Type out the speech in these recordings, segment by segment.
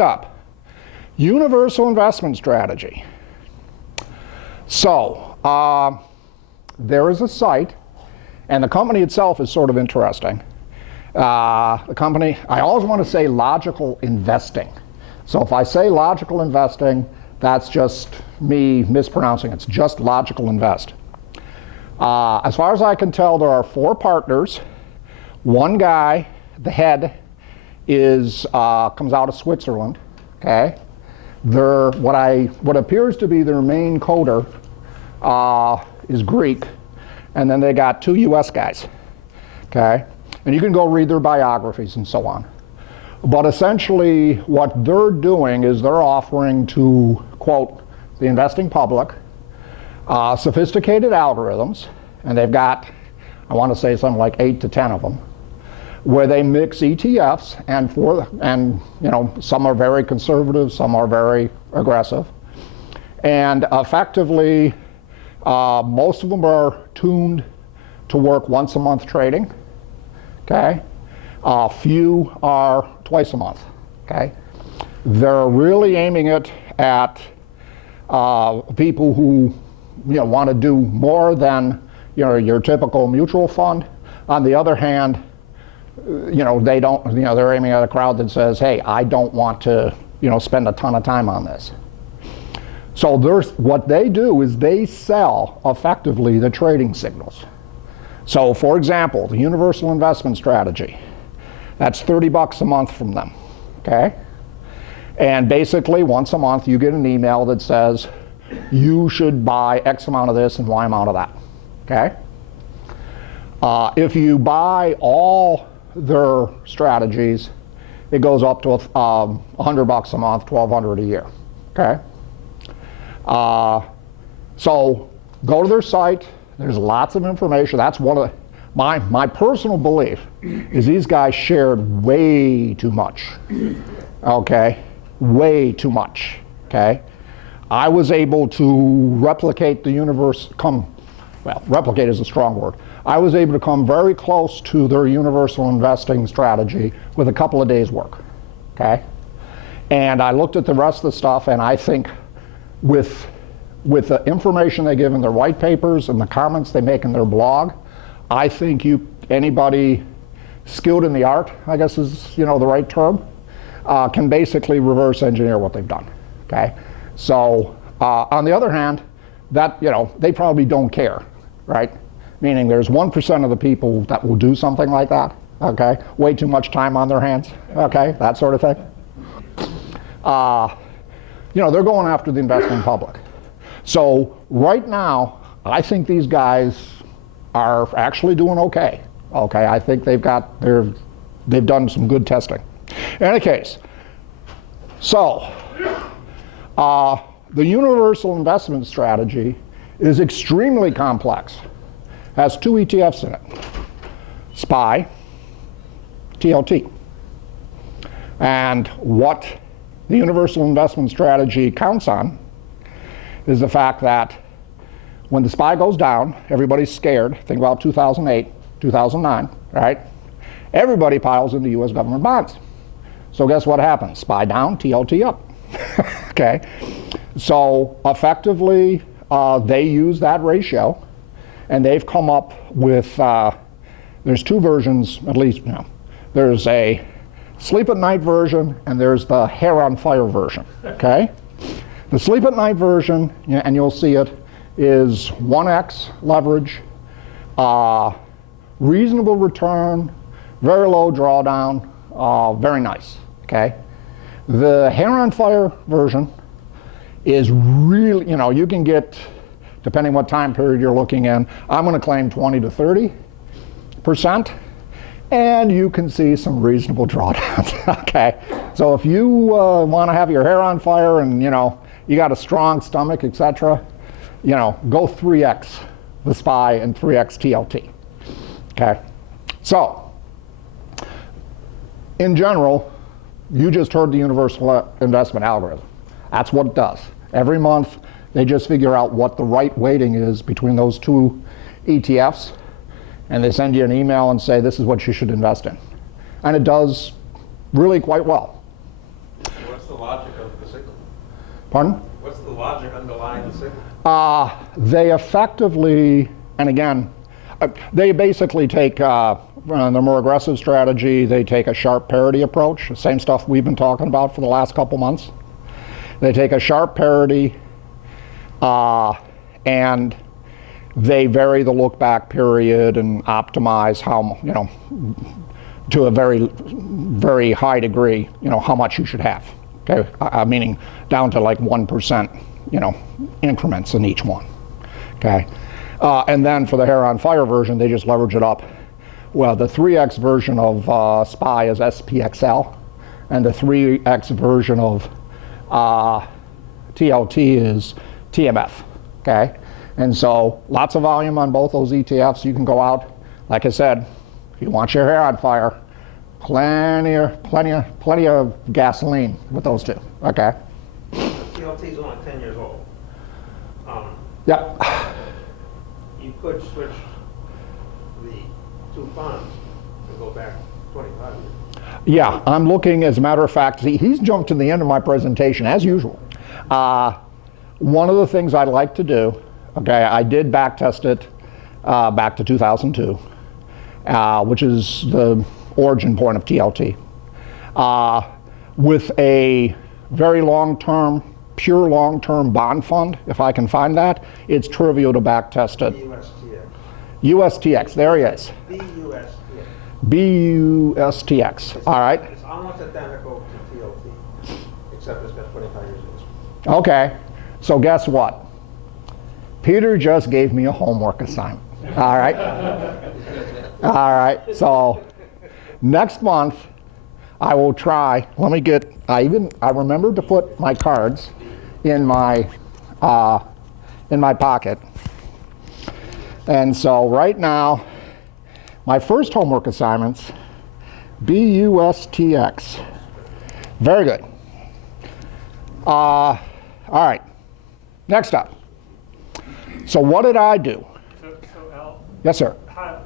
up, universal investment strategy. So there is a site, and the company itself is sort of interesting. The company, I always want to say logical investing. So if I say logical investing, that's just me mispronouncing. It's just logical invest. As far as I can tell, there are 4 partners. One guy, the head, is comes out of Switzerland. Okay, what appears to be their main coder is Greek, and then they got 2 U.S. guys. Okay, and you can go read their biographies and so on. But essentially, what they're doing is they're offering to, quote, the investing public, sophisticated algorithms, and they've got, I want to say something like 8 to 10 of them, where they mix ETFs, and you know, some are very conservative, some are very aggressive, and effectively, most of them are tuned to work once a month trading. Okay, few are twice a month. Okay, they're really aiming it at people who, you know, want to do more than, you know, your typical mutual fund. On the other hand, you know, they don't, you know, they're aiming at a crowd that says, hey, I don't want to, you know, spend a ton of time on this. So what they do is they sell effectively the trading signals. So for example, the universal investment strategy, that's $30 a month from them. Okay, and basically once a month you get an email that says you should buy X amount of this and Y amount of that. Okay, if you buy all their strategies, it goes up to $100 a month, $1,200 a year. Okay, so go to their site. There's lots of information. That's one of my personal belief is these guys shared way too much. Okay, way too much. Okay, I was able to replicate the universe. Replicate is a strong word. I was able to come very close to their universal investing strategy with a couple of days' work. Okay, and I looked at the rest of the stuff, and I think with the information they give in their white papers and the comments they make in their blog, I think anybody skilled in the art, I guess is, you know, the right term, can basically reverse engineer what they've done. Okay, so on the other hand, that, you know, they probably don't care, right? Meaning there's 1% of the people that will do something like that. Okay, way too much time on their hands. Okay, that sort of thing. You know, they're going after the investing public. So right now, I think these guys are actually doing okay. Okay, I think they've done some good testing. In any case, so the universal investment strategy is extremely complex. Has 2 ETFs in it: SPY, TLT. And what the universal investment strategy counts on is the fact that when the SPY goes down, everybody's scared. Think about 2008, 2009, right? Everybody piles into U.S. government bonds. So guess what happens? SPY down, TLT up. Okay, so effectively they use that ratio, and they've come up with, there's 2 versions, at least, you know. There's a sleep at night version, and there's the hair on fire version. Okay, the sleep at night version, and you'll see it, is 1x leverage, reasonable return, very low drawdown, very nice. Okay, the hair on fire version is really, you know, you can get, depending what time period you're looking in, I'm going to claim 20 to 30%, and you can see some reasonable drawdowns. Okay, so if you want to have your hair on fire and, you know, you got a strong stomach, etc., you know, go 3x the SPY and 3x TLT. Okay, so in general, you just heard the universal investment algorithm. That's what it does. Every month, they just figure out what the right weighting is between those 2 ETFs, and they send you an email and say, this is what you should invest in. And it does really quite well. What's the logic of the signal? Pardon? What's the logic underlying the signal? They effectively, and again, they basically take the more aggressive strategy. They take a Sharpe parity approach, the same stuff we've been talking about for the last couple months. They take a Sharpe parity and they vary the look-back period and optimize how, to a very, very high degree, how much you should have. Okay, meaning down to like 1%, increments in each one. Okay, and then for the hair on fire version, they just leverage it up. Well, the 3x version of SPY is SPXL, and the 3x version of TLT is TMF. Okay, and so lots of volume on both those ETFs. You can go out, like I said, if you want your hair on fire, plenty of gasoline with those two. Okay. TLT is only 10 years old. Yeah. You could switch the two funds and go back 25 years. Yeah, I'm looking, as a matter of fact, he's jumped to the end of my presentation, as usual. One of the things I'd like to do, okay, I did backtest it back to 2002, which is the origin point of TLT, with a very long-term, pure long-term bond fund. If I can find that, it's trivial to backtest it. USTX, there he is. BUSTX, all right. It's almost identical to TLT, except it's got 25 years old. Okay, so guess what? Peter just gave me a homework assignment, all right? All right, so next month, I will try, I remembered to put my cards in my pocket. And so right now, my first homework assignment's BUSTX. Very good. All right, next up. So what did I do? So Al? Yes, sir.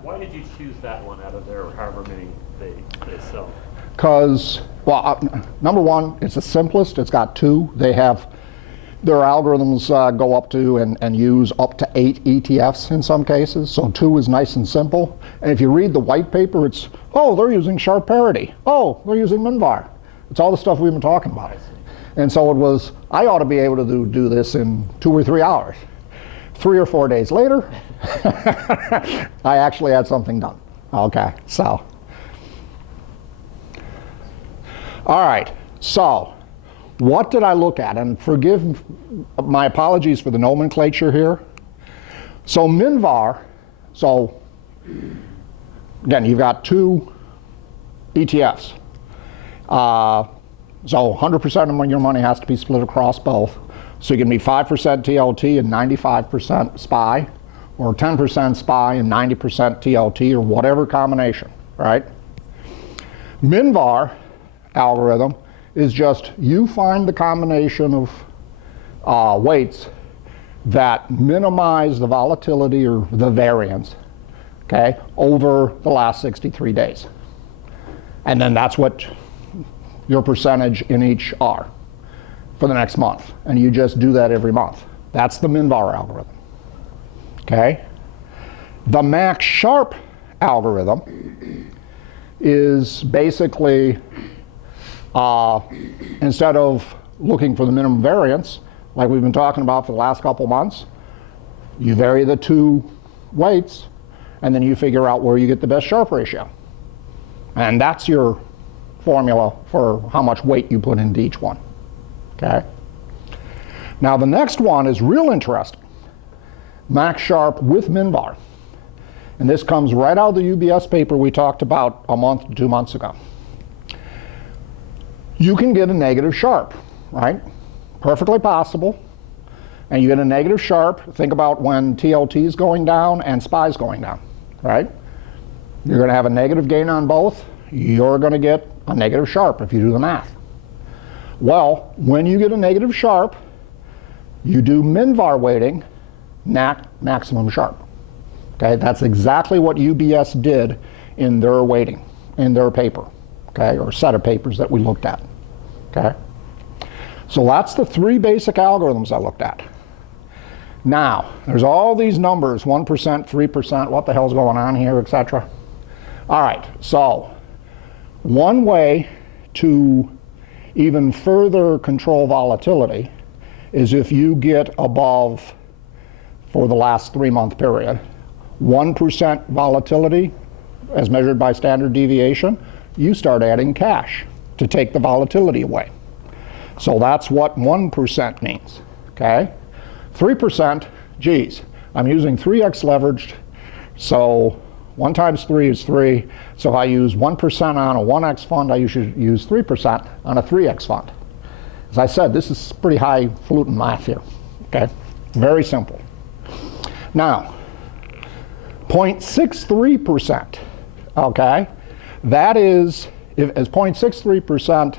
Why did you choose that one out of their however many they sell? Because, well, number one, it's the simplest. It's got two. They have, their algorithms go up to and use up to 8 ETFs in some cases. So 2 is nice and simple. And if you read the white paper, it's, oh, they're using Sharpe parity. Oh, they're using MinVar. It's all the stuff we've been talking about. And so it was, I ought to be able to do this in 2 or 3 hours. 3 or 4 days later, I actually had something done. Okay, so. All right, so what did I look at? And forgive my apologies for the nomenclature here. So MinVar, so again, you've got 2 ETFs. So 100% of your money has to be split across both. So you can be 5% TLT and 95% SPY, or 10% SPY and 90% TLT, or whatever combination, right? MinVar algorithm is just you find the combination of weights that minimize the volatility or the variance, okay, over the last 63 days. And then that's what your percentage in each are for the next month. And you just do that every month. That's the MinVar algorithm, okay? The Max Sharpe algorithm is basically, instead of looking for the minimum variance, like we've been talking about for the last couple months, you vary the 2 weights, and then you figure out where you get the best Sharpe ratio. And that's your formula for how much weight you put into each one, okay? Now the next one is real interesting. Max Sharpe with MinVar. And this comes right out of the UBS paper we talked about a month to 2 months ago. You can get a negative Sharpe, right? Perfectly possible. And you get a negative Sharpe. Think about when TLT is going down and SPY is going down, right? You're going to have a negative gain on both. You're going to get a negative Sharpe if you do the math. Well, when you get a negative Sharpe, you do MinVar weighting, maximum Sharpe. Okay, that's exactly what UBS did in their weighting, in their paper, okay, or set of papers that we looked at, okay? So that's the three basic algorithms I looked at. Now, there's all these numbers, 1%, 3%, what the hell's going on here, etc. All right, so one way to even further control volatility is if you get above, for the last 3-month period, 1% volatility as measured by standard deviation, you start adding cash to take the volatility away. So that's what 1% means, okay? 3%, geez, I'm using 3x leveraged, so 1 times 3 is 3. So if I use 1% on a 1x fund, I usually use 3% on a 3x fund. As I said, this is pretty highfalutin math here, okay? Very simple. Now, 0.63%, okay? That is, as 0.63%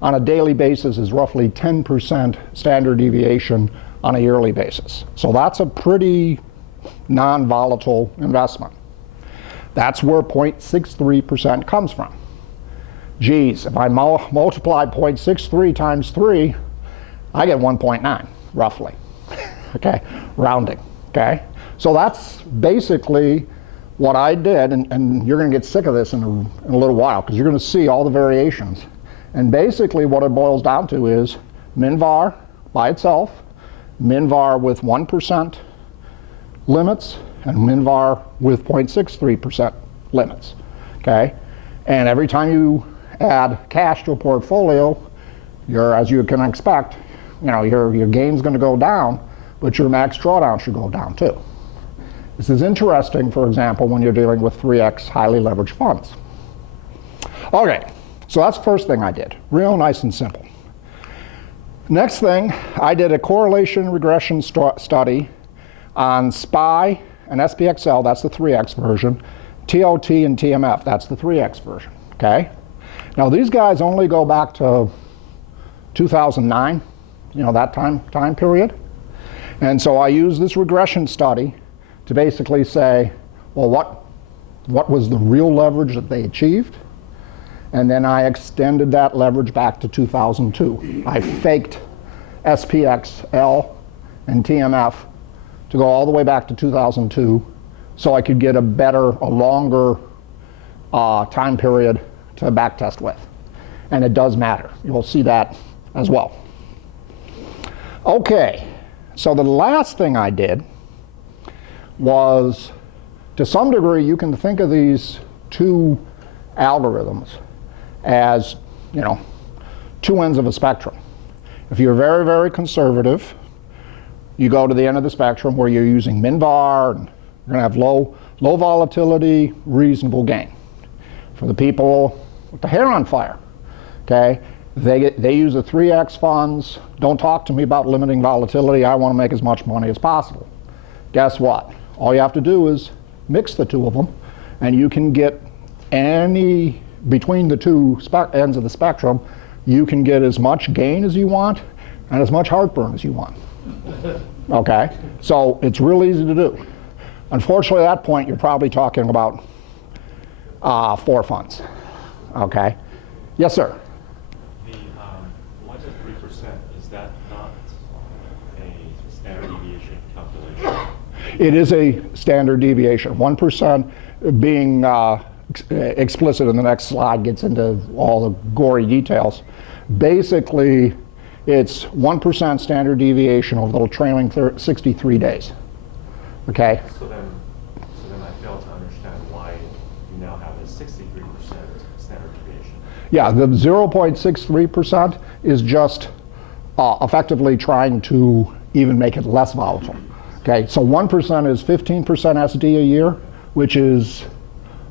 on a daily basis is roughly 10% standard deviation on a yearly basis. So that's a pretty non-volatile investment. That's where 0.63% comes from. Geez, if I multiply 0.63 times 3, I get 1.9, roughly. Okay, rounding, okay? So that's basically what I did, and you're going to get sick of this in a little while, because you're going to see all the variations. And basically what it boils down to is MinVar by itself, MinVar with 1% limits, and MinVar with 0.63% limits, okay? And every time you add cash to a portfolio, as you can expect, your gain's going to go down, but your max drawdown should go down too. This is interesting, for example, when you're dealing with 3x highly leveraged funds. Okay, so that's the first thing I did. Real nice and simple. Next thing, I did a correlation regression study on SPY and SPXL, that's the 3x version, TOT and TMF, that's the 3x version, okay? Now these guys only go back to 2009, that time period. And so I used this regression study to basically say, well, what was the real leverage that they achieved? And then I extended that leverage back to 2002. I faked SPXL and TMF to go all the way back to 2002 so I could get a longer time period to backtest with. And it does matter. You'll see that as well. Okay, so the last thing I did was, to some degree, you can think of these two algorithms as, two ends of a spectrum. If you're very, very conservative, you go to the end of the spectrum where you're using MinVar, and you're going to have low volatility, reasonable gain. For the people with the hair on fire, okay, they use the 3x funds. Don't talk to me about limiting volatility. I want to make as much money as possible. Guess what? All you have to do is mix the two of them, and you can get between the two ends of the spectrum, you can get as much gain as you want and as much heartburn as you want. Okay? So it's real easy to do. Unfortunately, at that point, you're probably talking about 4 funds. Okay? Yes, sir? The 1 to 3%, is that not a standard deviation calculation? It is a standard deviation. 1% being explicit in the next slide gets into all the gory details. Basically, it's 1% standard deviation over the trailing 63 days. Okay? So then I fail to understand why you now have a 63% standard deviation. Yeah, the 0.63% is just effectively trying to even make it less volatile. Okay, so 1% is 15% SD a year, which is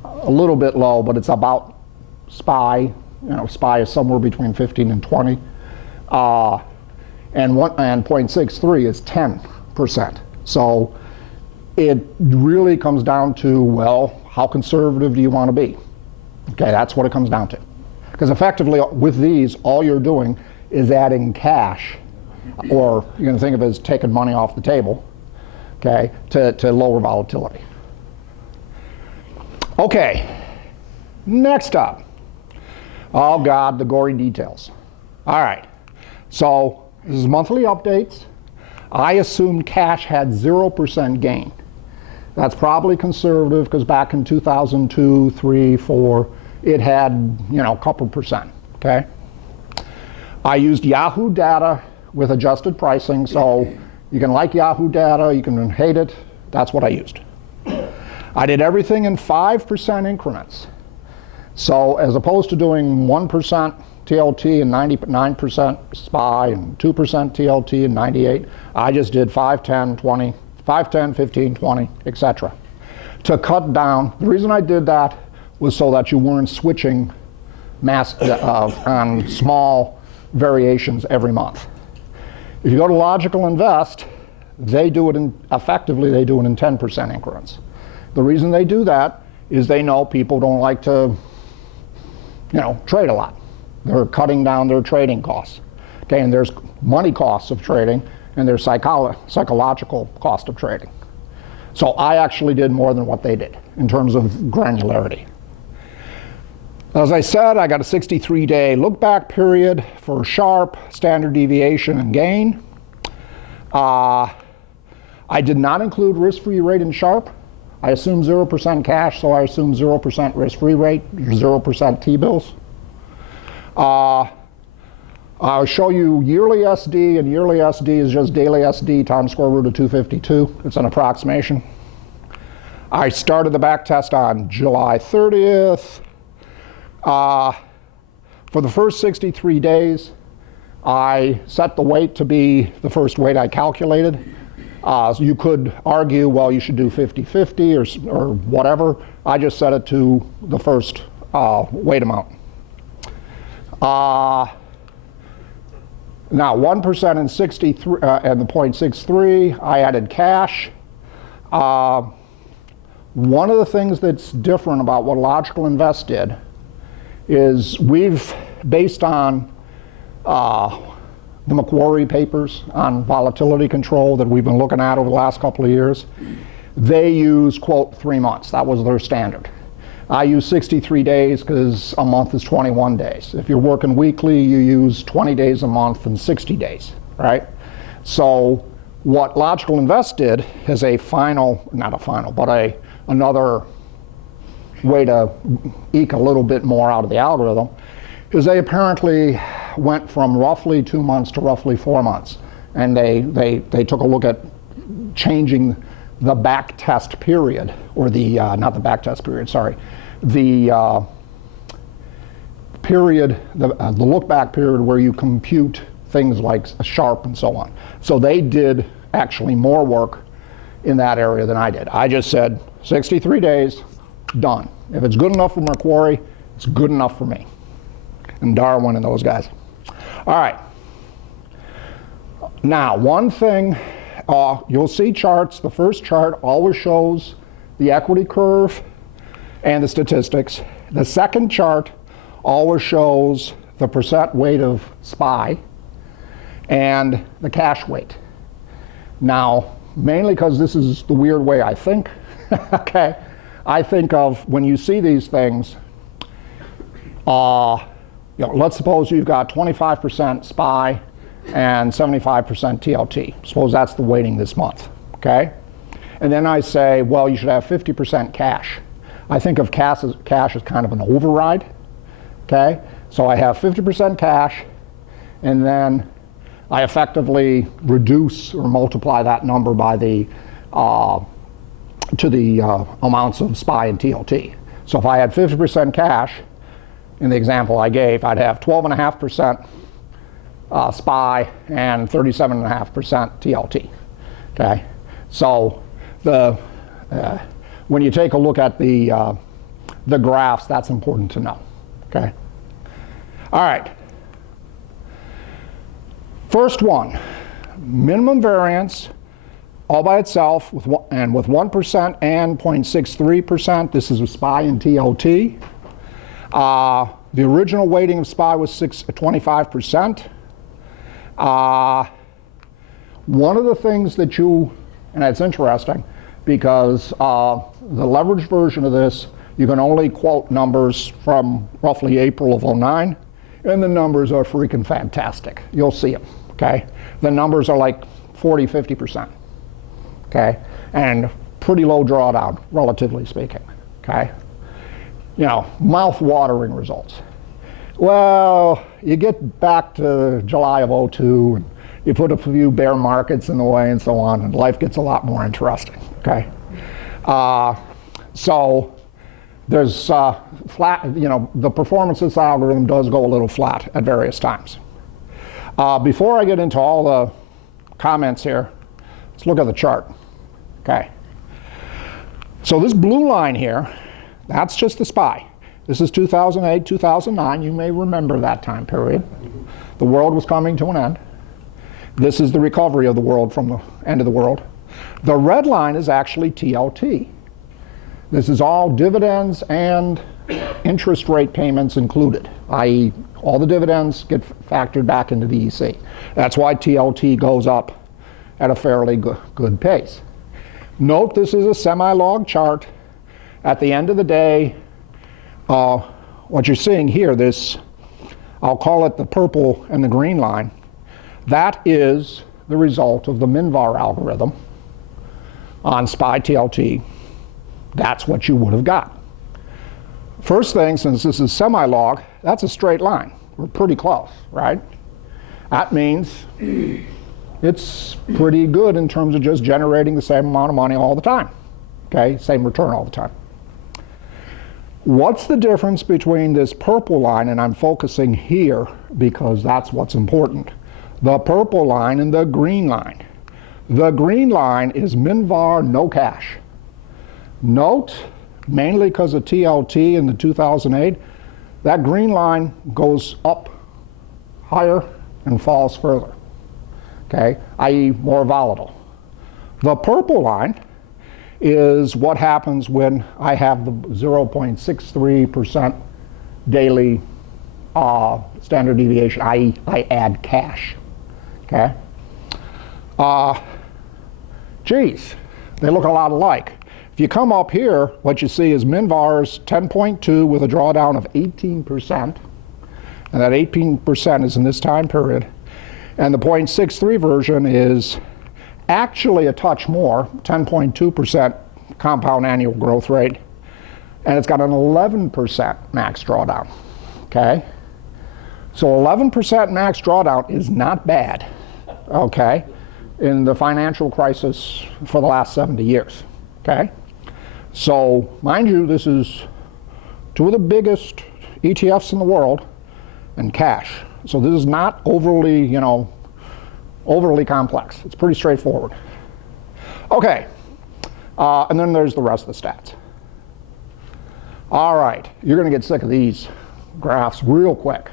a little bit low, but it's about SPY. SPY is somewhere between 15 and 20. And 0.63 is 10%. So it really comes down to, well, how conservative do you want to be? Okay, that's what it comes down to. Because effectively, with these, all you're doing is adding cash, or you're going to think of it as taking money off the table, okay, to lower volatility. Okay, next up. Oh God, the gory details. All right, so This is monthly updates. I assumed cash had 0% gain. That's probably conservative because back in 2002, 3, 4, it had, a couple percent, okay? I used Yahoo data with adjusted pricing, so you can like Yahoo data, you can hate it. That's what I used. I did everything in 5% increments. So as opposed to doing 1% TLT and 99% SPY and 2% TLT and 98, I just did 5, 10, 20, 5, 10, 15, 20, etc. To cut down, the reason I did that was so that you weren't switching on small variations every month. If you go to Logical Invest, they do it effectively they do it in 10% increments. The reason they do that is they know people don't like to, trade a lot. They're cutting down their trading costs. Okay, and there's money costs of trading, and there's psychological cost of trading. So I actually did more than what they did in terms of granularity. As I said, I got a 63-day look-back period for Sharpe, standard deviation, and gain. I did not include risk-free rate in Sharpe. I assume 0% cash, so I assume 0% risk-free rate, 0% T-bills. I'll show you yearly SD, and yearly SD is just daily SD times square root of 252. It's an approximation. I started the backtest on July 30th. For the first 63 days, I set the weight to be the first weight I calculated. So you could argue, well, you should do 50-50 or whatever. I just set it to the first weight amount. Now 1% and 63 and the 0.63, I added cash. One of the things that's different about what Logical Invest did is we've, based on the Macquarie papers on volatility control that we've been looking at over the last couple of years, they use, quote, 3 months. That was their standard. I use 63 days because a month is 21 days. If you're working weekly, you use 20 days a month and 60 days, right? So what Logical Invest did is another way to eke a little bit more out of the algorithm is they apparently went from roughly 2 months to roughly 4 months. And they took a look at changing the backtest period, or the, not the backtest period, sorry, the period, the look back period where you compute things like Sharpe and so on. So they did actually more work in that area than I did. I just said 63 days, done. If it's good enough for Macquarie, it's good enough for me. And Darwin and those guys. All right. Now, one thing, you'll see charts. The first chart always shows the equity curve and the statistics. The second chart always shows the percent weight of SPY and the cash weight. Now, mainly because this is the weird way I think, okay, I think of when you see these things, let's suppose you've got 25% SPY and 75% TLT. Suppose that's the weighting this month, okay? And then I say, well, you should have 50% cash. I think of cash as kind of an override, okay? So I have 50% cash, and then I effectively reduce or multiply that number by the amounts of SPY and TLT. So if I had 50% cash, in the example I gave, I'd have 12.5% SPY and 37.5% TLT. Okay, so when you take a look at the graphs, that's important to know. Okay, all right. First one, minimum variance, all by itself, with 1% and 0.63%. This is with SPY and TLT. The original weighting of SPY was 25%. One of the things that and it's interesting because the leveraged version of this, you can only quote numbers from roughly April of '09, and the numbers are freaking fantastic. You'll see them, okay? The numbers are like 40, 50%, okay? And pretty low drawdown, relatively speaking, okay? You know, mouth-watering results. Well, you get back to July of '02, and you put a few bear markets in the way and so on, and life gets a lot more interesting, okay? So there's flat, you know, the performance of this algorithm does go a little flat at various times. Before I get into all the comments here, let's look at the chart, okay? So this blue line here, that's just the SPY. This is 2008, 2009. You may remember that time period. The world was coming to an end. This is the recovery of the world from the end of the world. The red line is actually TLT. This is all dividends and interest rate payments included, i.e. all the dividends get factored back into the EC. That's why TLT goes up at a fairly good pace. Note this is a semi-log chart. At the end of the day, what you're seeing here, this, I'll call it the purple and the green line, that is the result of the MinVar algorithm on SPY TLT. That's what you would have got. First thing, since this is semi-log, that's a straight line. We're pretty close, right? That means it's pretty good in terms of just generating the same amount of money all the time, okay? Same return all the time. What's the difference between this purple line, and I'm focusing here because that's what's important, the purple line and the green line? The green line is MinVar no cash. Note, mainly because of TLT in the 2008, that green line goes up higher and falls further, okay, i.e. more volatile. The purple line is what happens when I have the 0.63% daily standard deviation, i.e. I add cash, okay? Geez, they look a lot alike. If you come up here, what you see is MinVar's 10.2 with a drawdown of 18%, and that 18% is in this time period. And the 0.63 version is actually a touch more, 10.2% compound annual growth rate, and it's got an 11% max drawdown, okay? So 11% max drawdown is not bad, okay, in the financial crisis for the last 70 years, okay? So, mind you, this is two of the biggest ETFs in the world and cash. So this is not overly, you know, overly complex. It's pretty straightforward. Okay, and then there's the rest of the stats. All right, you're going to get sick of these graphs real quick.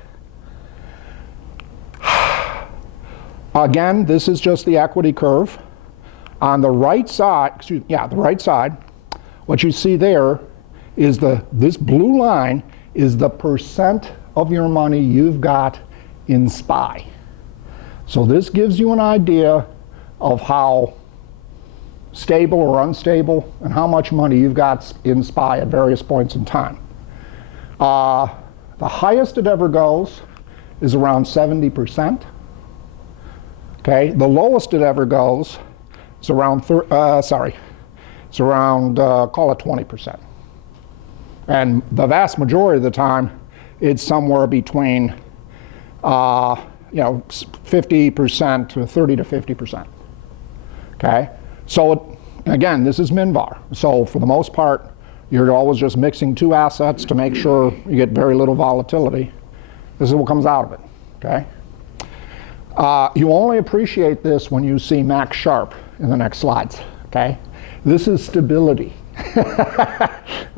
Again, this is just the equity curve. On the right side, the right side, what you see there is this blue line is the percent of your money you've got in SPY. So this gives you an idea of how stable or unstable and how much money you've got in SPY at various points in time. The highest it ever goes is around 70%. Okay, the lowest it ever goes is around, call it 20%. And the vast majority of the time, it's somewhere between, 50% to 30 to 50%. Okay, so again, this is MinVar. So for the most part, you're always just mixing two assets to make sure you get very little volatility. This is what comes out of it. Okay. You only appreciate this when you see Max Sharpe in the next slides. Okay, this is stability.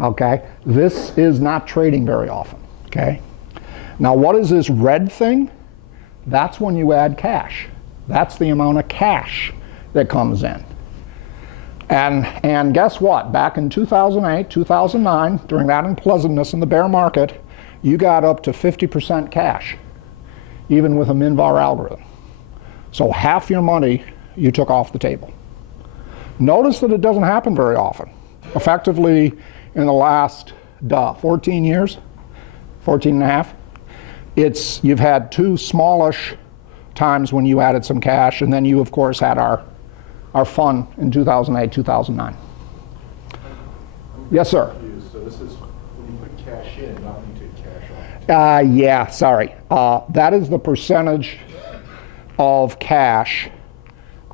Okay, this is not trading very often. Okay, now what is this red thing? That's when you add cash. That's the amount of cash that comes in. And guess what? Back in 2008, 2009, during that unpleasantness in the bear market, you got up to 50% cash, even with a MinVar algorithm. So half your money you took off the table. Notice that it doesn't happen very often. Effectively, in the last 14 years, 14 and a half, you've had two smallish times when you added some cash, and then you, of course, had our fun in 2008, 2009. Yes, sir. So this is when you put cash in, not when you take cash out. Yeah, sorry. That is the percentage of cash.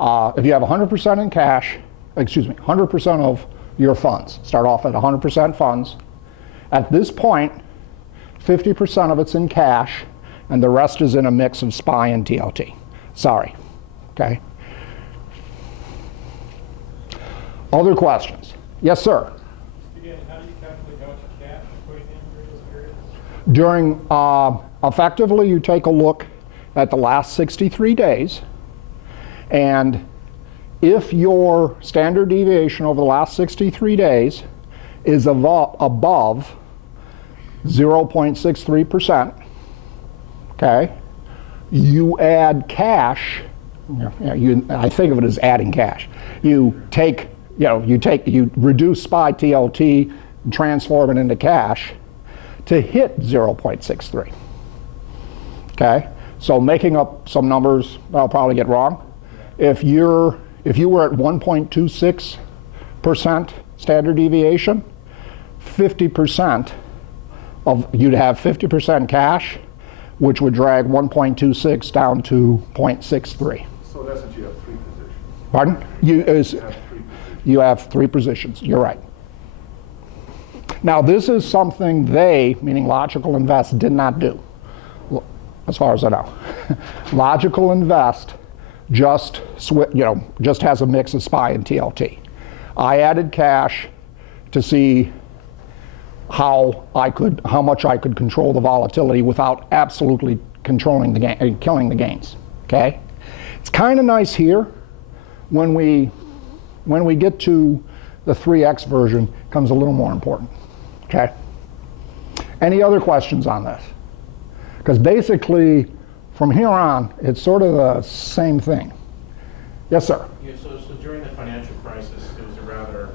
If you have 100% in cash, 100% of your funds. Start off at 100% funds. At this point, 50% of it's in cash, and the rest is in a mix of SPY and TLT. Sorry. Okay. Other questions? Yes, sir. Again, how do you calculate how much cash you're putting in during those periods? Effectively, you take a look at the last 63 days, and if your standard deviation over the last 63 days is above 0.63%, okay, you add cash. I think of it as adding cash. You reduce SPY TLT and transform it into cash to hit 0.63. Okay, so making up some numbers I'll probably get wrong. If you were at 1.26% standard deviation, 50% you'd have 50% cash, which would drag 1.26 down to 0.63. So in essence, you have 3 positions. Pardon? You have 3 positions. You have 3 positions. You're right. Now, this is something they, meaning Logical Invest, did not do, as far as I know. Logical Invest just has a mix of SPY and TLT. I added cash to see how much I could control the volatility without absolutely controlling the gain, killing the gains. Okay, it's kind of nice here when we get to the 3x version, comes a little more important. Okay. Any other questions on this? Because basically, from here on, it's sort of the same thing. Yes, sir. Yeah, so during the financial crisis, it was a rather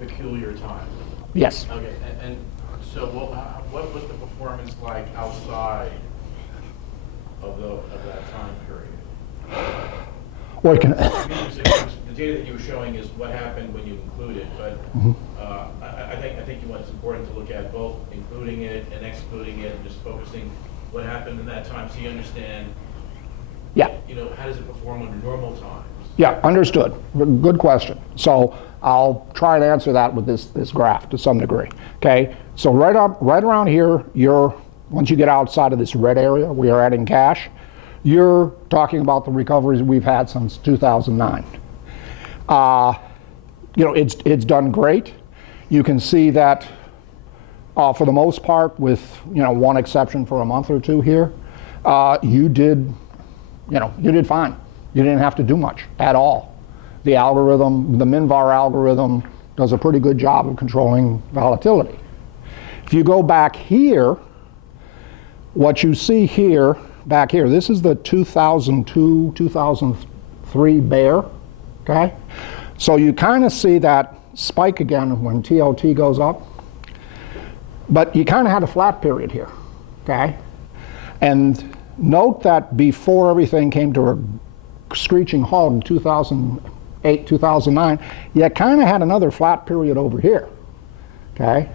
peculiar time. Yes. Okay, and so what was the performance like outside of that time period? What can? The data that you were showing is what happened when you included, but I think it's important to look at both including it and excluding it, and just focusing what happened in that time, so you understand. Yeah. How does it perform under normal times? Yeah, understood. Good question. So I'll try and answer that with this graph to some degree. Okay. So right around here, once you get outside of this red area, we are adding cash. You're talking about the recoveries we've had since 2009. It's done great. You can see that for the most part, with one exception for a month or two here, you did fine. You didn't have to do much at all. The algorithm, the MinVar algorithm, does a pretty good job of controlling volatility. If you go back here, what you see here, back here, this is the 2002, 2003 bear, okay? So you kind of see that spike again when TLT goes up, but you kind of had a flat period here, okay? And note that before everything came to a screeching halt in 2008, 2009, you kind of had another flat period over here, okay?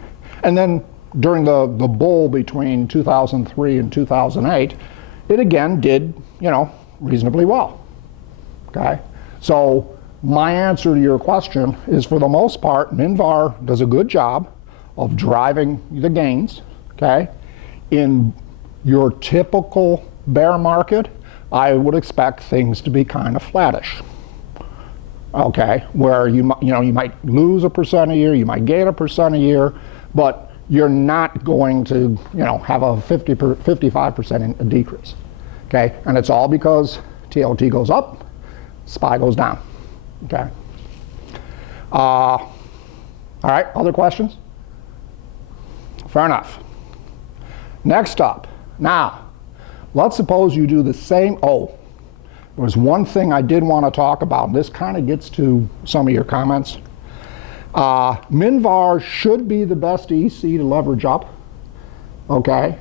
And then during the bull between 2003 and 2008, it again did, reasonably well, okay? So my answer to your question is, for the most part, MinVar does a good job of driving the gains, okay? In your typical bear market, I would expect things to be kind of flattish, okay? Where you might lose 1% a year, you might gain 1% a year, but you're not going to have a 55% decrease, okay? And it's all because TLT goes up, SPY goes down, okay? All right, other questions? Fair enough. Next up, now, let's suppose you do the same. Oh, there was one thing I did want to talk about. This kind of gets to some of your comments. MinVar should be the best EC to leverage up, okay?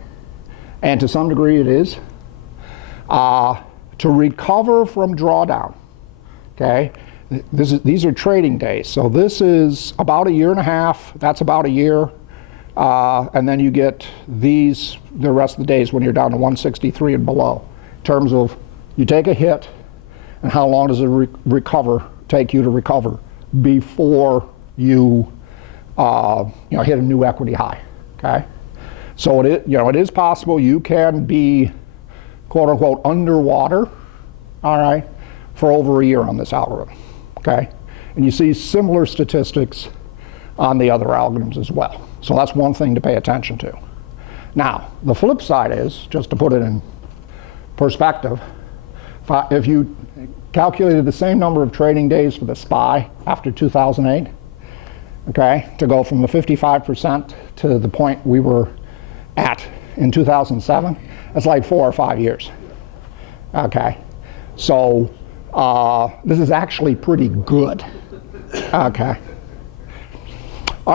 And to some degree it is. to recover from drawdown, okay, these are trading days. So this is about 1.5 years, that's about a year, and then you get these, the rest of the days when you're down to 163 and below. In terms of, you take a hit, and how long does it take you to recover before you, hit a new equity high, okay? So it is possible you can be, quote unquote, underwater, all right, for over a year on this algorithm, okay? And you see similar statistics on the other algorithms as well. So that's one thing to pay attention to. Now, the flip side is, just to put it in perspective, if you calculated the same number of trading days for the SPY after 2008, okay, to go from the 55% to the point we were at in 2007, that's like 4 or 5 years, okay? So this is actually pretty good, okay?